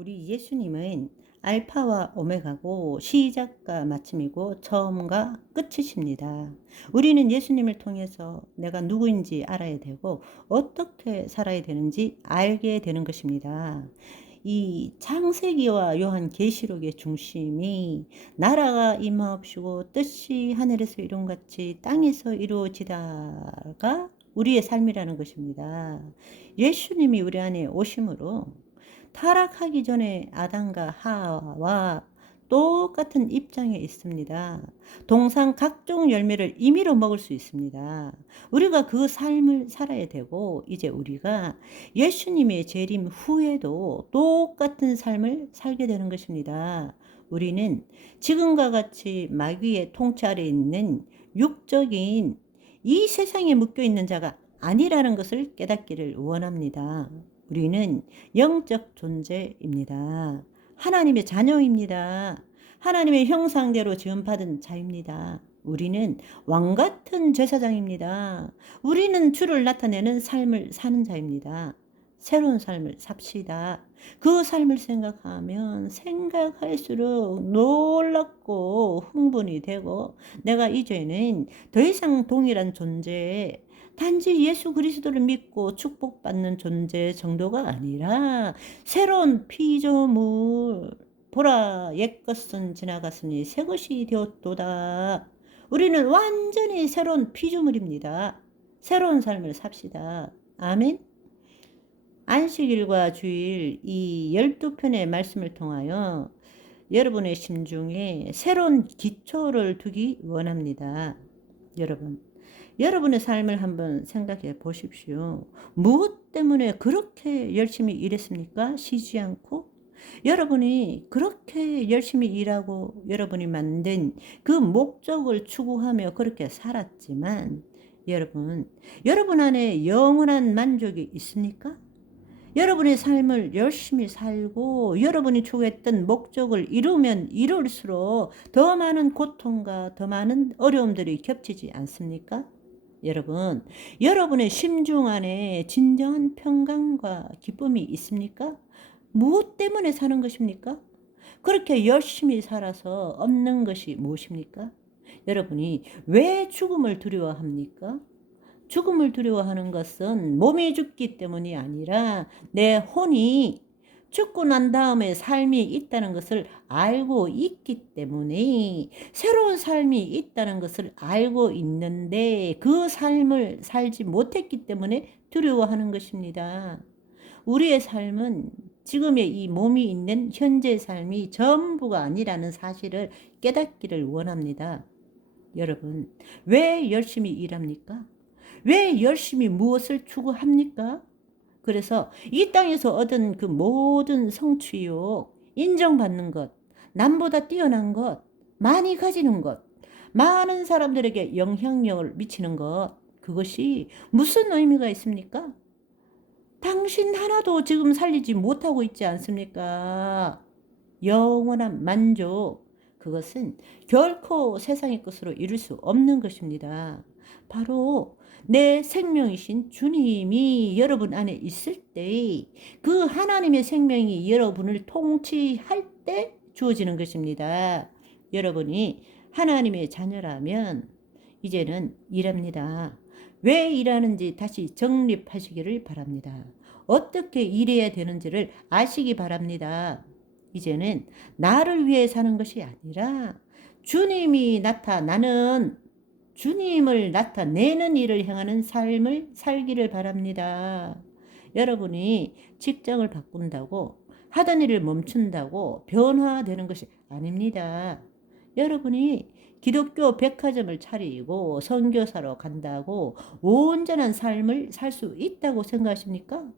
우리 예수님은 알파와 오메가고 시작과 마침이고 처음과 끝이십니다. 우리는 예수님을 통해서 내가 누구인지 알아야 되고 어떻게 살아야 되는지 알게 되는 것입니다. 이 창세기와 요한계시록의 중심이 나라가 임하옵시고 뜻이 하늘에서 이룬같이 땅에서 이루어지다가 우리의 삶이라는 것입니다. 예수님이 우리 안에 오심으로 타락하기 전에 아담과 하와와 똑같은 입장에 있습니다. 동상 각종 열매를 임의로 먹을 수 있습니다. 우리가 그 삶을 살아야 되고 이제 우리가 예수님의 재림 후에도 똑같은 삶을 살게 되는 것입니다. 우리는 지금과 같이 마귀의 통치 아래 있는 육적인 이 세상에 묶여 있는 자가 아니라는 것을 깨닫기를 원합니다. 우리는 영적 존재입니다. 하나님의 자녀입니다. 하나님의 형상대로 지음받은 자입니다. 우리는 왕같은 제사장입니다. 우리는 주를 나타내는 삶을 사는 자입니다. 새로운 삶을 삽시다. 그 삶을 생각하면 생각할수록 놀랍고 흥분이 되고 내가 이제는 더 이상 동일한 존재에 단지 예수 그리스도를 믿고 축복받는 존재 정도가 아니라 새로운 피조물 보라 옛것은 지나갔으니 새것이 되었도다. 우리는 완전히 새로운 피조물입니다. 새로운 삶을 삽시다. 아멘. 안식일과 주일 이 12편의 말씀을 통하여 여러분의 심중에 새로운 기초를 두기 원합니다. 여러분의 삶을 한번 생각해 보십시오. 무엇 때문에 그렇게 열심히 일했습니까? 쉬지 않고? 여러분이 그렇게 열심히 일하고 여러분이 만든 그 목적을 추구하며 그렇게 살았지만 여러분 안에 영원한 만족이 있습니까? 여러분의 삶을 열심히 살고 여러분이 추구했던 목적을 이루면 이룰수록 더 많은 고통과 더 많은 어려움들이 겹치지 않습니까? 여러분의 심중 안에 진정한 평강과 기쁨이 있습니까? 무엇 때문에 사는 것입니까? 그렇게 열심히 살아서 얻는 것이 무엇입니까? 여러분이 왜 죽음을 두려워합니까? 죽음을 두려워하는 것은 몸이 죽기 때문이 아니라 내 혼이 죽고 난 다음에 삶이 있다는 것을 알고 있기 때문에 새로운 삶이 있다는 것을 알고 있는데 그 삶을 살지 못했기 때문에 두려워하는 것입니다. 우리의 삶은 지금의 이 몸이 있는 현재 삶이 전부가 아니라는 사실을 깨닫기를 원합니다. 여러분, 왜 열심히 일합니까? 왜 열심히 무엇을 추구합니까? 그래서 이 땅에서 얻은 그 모든 성취욕, 인정받는 것, 남보다 뛰어난 것, 많이 가지는 것, 많은 사람들에게 영향력을 미치는 것, 그것이 무슨 의미가 있습니까? 당신 하나도 지금 살리지 못하고 있지 않습니까? 영원한 만족, 그것은 결코 세상의 것으로 이룰 수 없는 것입니다. 바로 내 생명이신 주님이 여러분 안에 있을 때 그 하나님의 생명이 여러분을 통치할 때 주어지는 것입니다. 여러분이 하나님의 자녀라면 이제는 일합니다. 왜 일하는지 다시 정립하시기를 바랍니다. 어떻게 일해야 되는지를 아시기 바랍니다. 이제는 나를 위해 사는 것이 아니라 주님이 나타나는 주님을 나타내는 일을 향하는 삶을 살기를 바랍니다. 여러분이 직장을 바꾼다고 하던 일을 멈춘다고 변화되는 것이 아닙니다. 여러분이 기독교 백화점을 차리고 선교사로 간다고 온전한 삶을 살 수 있다고 생각하십니까?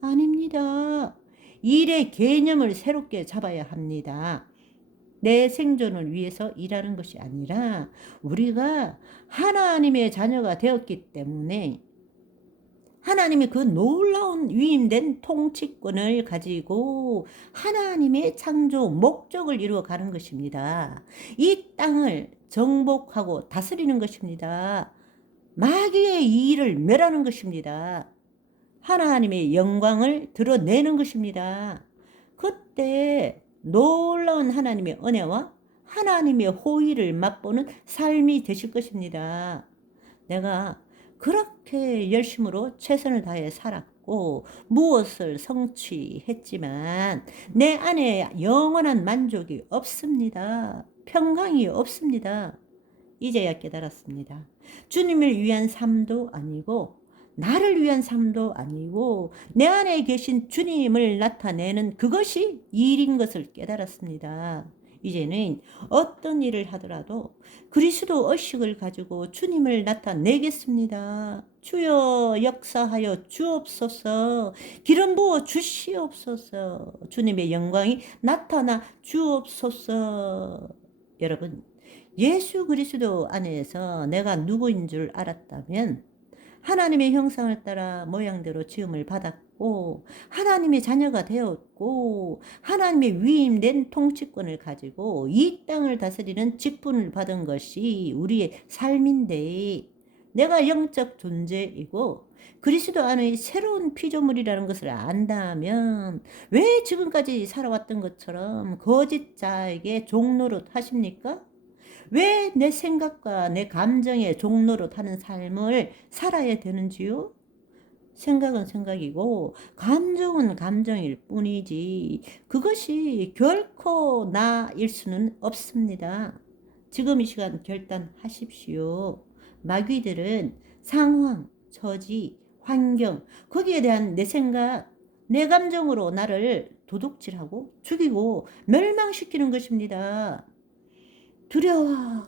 아닙니다. 일의 개념을 새롭게 잡아야 합니다. 내 생존을 위해서 일하는 것이 아니라 우리가 하나님의 자녀가 되었기 때문에 하나님의 그 놀라운 위임된 통치권을 가지고 하나님의 창조 목적을 이루어 가는 것입니다. 이 땅을 정복하고 다스리는 것입니다. 마귀의 일을 멸하는 것입니다. 하나님의 영광을 드러내는 것입니다. 그때 놀라운 하나님의 은혜와 하나님의 호의를 맛보는 삶이 되실 것입니다. 내가 그렇게 열심으로 최선을 다해 살았고 무엇을 성취했지만 내 안에 영원한 만족이 없습니다. 평강이 없습니다. 이제야 깨달았습니다. 주님을 위한 삶도 아니고 나를 위한 삶도 아니고 내 안에 계신 주님을 나타내는 그것이 일인 것을 깨달았습니다. 이제는 어떤 일을 하더라도 그리스도 의식을 가지고 주님을 나타내겠습니다. 주여 역사하여 주옵소서. 기름 부어 주시옵소서. 주님의 영광이 나타나 주옵소서. 여러분, 예수 그리스도 안에서 내가 누구인 줄 알았다면 하나님의 형상을 따라 모양대로 지음을 받았고 하나님의 자녀가 되었고 하나님의 위임된 통치권을 가지고 이 땅을 다스리는 직분을 받은 것이 우리의 삶인데 내가 영적 존재이고 그리스도 안의 새로운 피조물이라는 것을 안다면 왜 지금까지 살아왔던 것처럼 거짓자에게 종노릇 하십니까? 왜 내 생각과 내 감정에 종노릇 하는 삶을 살아야 되는지요? 생각은 생각이고 감정은 감정일 뿐이지 그것이 결코 나일 수는 없습니다. 지금 이 시간 결단하십시오. 마귀들은 상황, 처지, 환경, 거기에 대한 내 생각, 내 감정으로 나를 도둑질하고 죽이고 멸망시키는 것입니다. 두려워,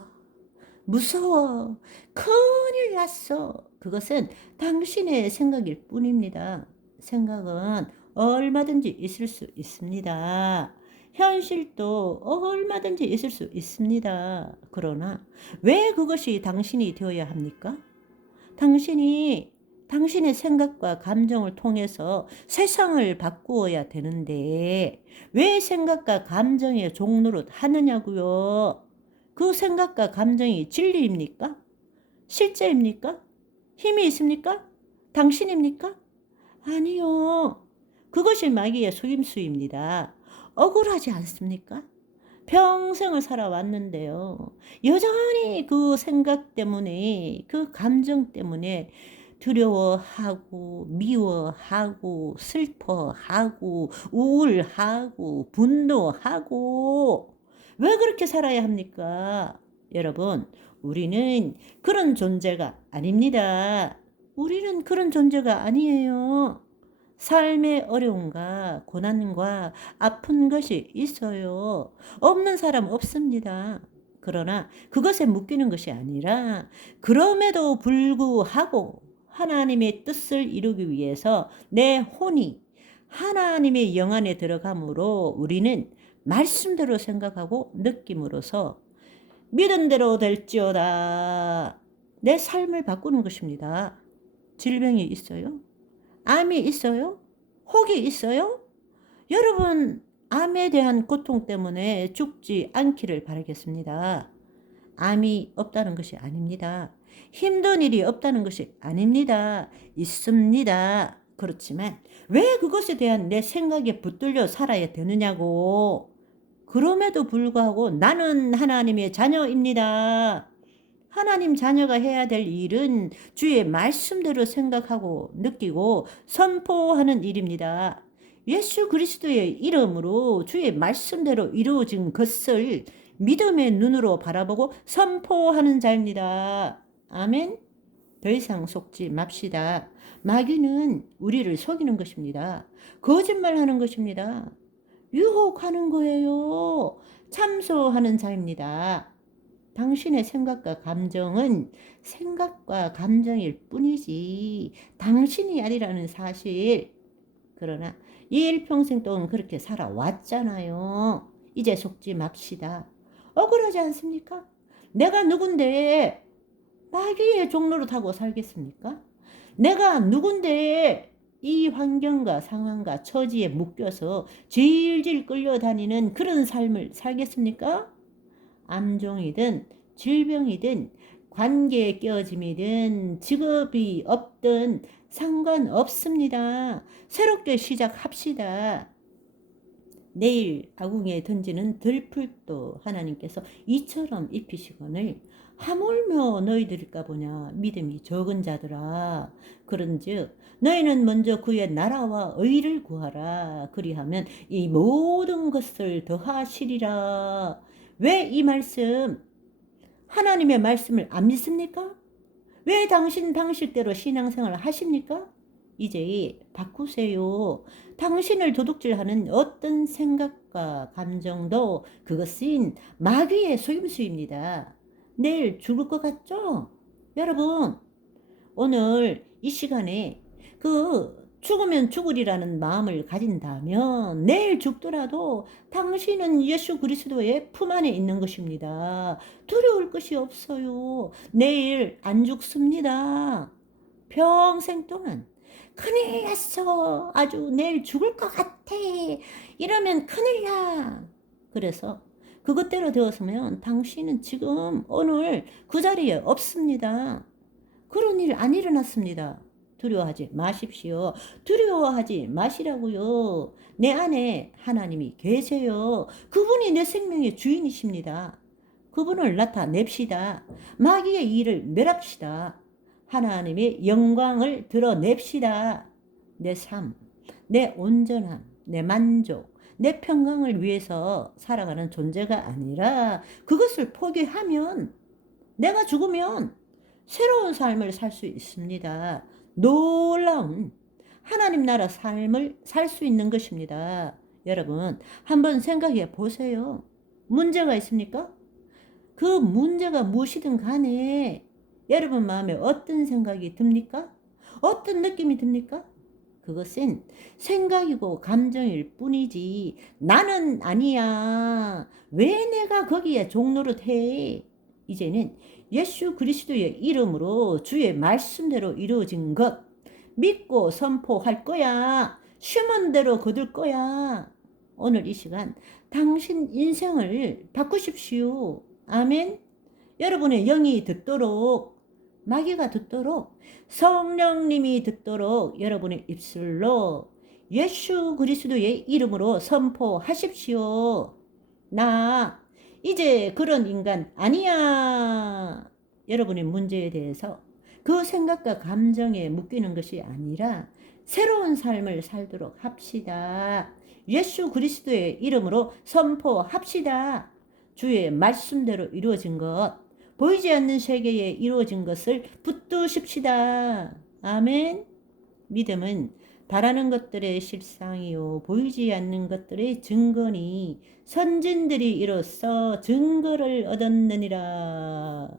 무서워, 큰일 났어. 그것은 당신의 생각일 뿐입니다. 생각은 얼마든지 있을 수 있습니다. 현실도 얼마든지 있을 수 있습니다. 그러나 왜 그것이 당신이 되어야 합니까? 당신이 당신의 생각과 감정을 통해서 세상을 바꾸어야 되는데 왜 생각과 감정의 종노릇 하느냐고요? 그 생각과 감정이 진리입니까? 실제입니까? 힘이 있습니까? 당신입니까? 아니요. 그것이 마귀의 속임수입니다. 억울하지 않습니까? 평생을 살아왔는데요. 여전히 그 생각 때문에, 그 감정 때문에 두려워하고, 미워하고, 슬퍼하고, 우울하고, 분노하고, 왜 그렇게 살아야 합니까? 여러분, 우리는 그런 존재가 아닙니다. 우리는 그런 존재가 아니에요. 삶의 어려움과 고난과 아픈 것이 있어요. 없는 사람 없습니다. 그러나 그것에 묶이는 것이 아니라 그럼에도 불구하고 하나님의 뜻을 이루기 위해서 내 혼이 하나님의 영 안에 들어감으로 우리는 말씀대로 생각하고 느낌으로서 믿은 대로 될지어다. 내 삶을 바꾸는 것입니다. 질병이 있어요? 암이 있어요? 혹이 있어요? 여러분, 암에 대한 고통 때문에 죽지 않기를 바라겠습니다. 암이 없다는 것이 아닙니다. 힘든 일이 없다는 것이 아닙니다. 있습니다. 그렇지만 왜 그것에 대한 내 생각에 붙들려 살아야 되느냐고. 그럼에도 불구하고 나는 하나님의 자녀입니다. 하나님 자녀가 해야 될 일은 주의 말씀대로 생각하고 느끼고 선포하는 일입니다. 예수 그리스도의 이름으로 주의 말씀대로 이루어진 것을 믿음의 눈으로 바라보고 선포하는 자입니다. 아멘. 더 이상 속지 맙시다. 마귀는 우리를 속이는 것입니다. 거짓말하는 것입니다. 유혹하는 거예요. 참소하는 자입니다. 당신의 생각과 감정은 생각과 감정일 뿐이지 당신이 아니라는 사실. 그러나 이 일평생 동안 그렇게 살아왔잖아요. 이제 속지 맙시다. 억울하지 않습니까? 내가 누군데 마귀의 종로로 타고 살겠습니까? 내가 누군데 이 환경과 상황과 처지에 묶여서 질질 끌려다니는 그런 삶을 살겠습니까? 암종이든 질병이든 관계에 깨어짐이든 직업이 없든 상관없습니다. 새롭게 시작합시다. 내일 아궁이에 던지는 들풀도 하나님께서 이처럼 입히시거늘 하물며 너희들일까 보냐 믿음이 적은 자들아. 그런즉 너희는 먼저 그의 나라와 의를 구하라. 그리하면 이 모든 것을 더하시리라. 왜 이 말씀, 하나님의 말씀을 안 믿습니까? 왜 당신 당실대로 신앙생활을 하십니까? 이제 바꾸세요. 당신을 도둑질하는 어떤 생각과 감정도 그것은 마귀의 속임수입니다. 내일 죽을 것 같죠? 여러분, 오늘 이 시간에 그 죽으면 죽으리라는 마음을 가진다면 내일 죽더라도 당신은 예수 그리스도의 품 안에 있는 것입니다. 두려울 것이 없어요. 내일 안 죽습니다. 평생 동안 큰일 났어. 아주 내일 죽을 것 같아. 이러면 큰일 나. 그래서 그것대로 되었으면 당신은 지금 오늘 그 자리에 없습니다. 그런 일 안 일어났습니다. 두려워하지 마십시오. 두려워하지 마시라고요. 내 안에 하나님이 계세요. 그분이 내 생명의 주인이십니다. 그분을 나타냅시다. 마귀의 일을 멸합시다. 하나님의 영광을 드러냅시다. 내 삶, 내 온전함, 내 만족, 내 평강을 위해서 살아가는 존재가 아니라 그것을 포기하면 내가 죽으면 새로운 삶을 살 수 있습니다. 놀라운 하나님 나라 삶을 살 수 있는 것입니다. 여러분, 한번 생각해 보세요. 문제가 있습니까? 그 문제가 무엇이든 간에 여러분 마음에 어떤 생각이 듭니까? 어떤 느낌이 듭니까? 그것은 생각이고 감정일 뿐이지 나는 아니야. 왜 내가 거기에 종노릇해? 이제는 예수 그리스도의 이름으로 주의 말씀대로 이루어진 것 믿고 선포할 거야. 심은 대로 거둘 거야. 오늘 이 시간 당신 인생을 바꾸십시오. 아멘. 여러분의 영이 듣도록, 마귀가 듣도록, 성령님이 듣도록 여러분의 입술로 예수 그리스도의 이름으로 선포하십시오. 나 이제 그런 인간 아니야. 여러분의 문제에 대해서 그 생각과 감정에 묶이는 것이 아니라 새로운 삶을 살도록 합시다. 예수 그리스도의 이름으로 선포합시다. 주의 말씀대로 이루어진 것, 보이지 않는 세계에 이루어진 것을 붙드십시다. 아멘. 믿음은 바라는 것들의 실상이요 보이지 않는 것들의 증거니 선진들이 이로써 증거를 얻었느니라.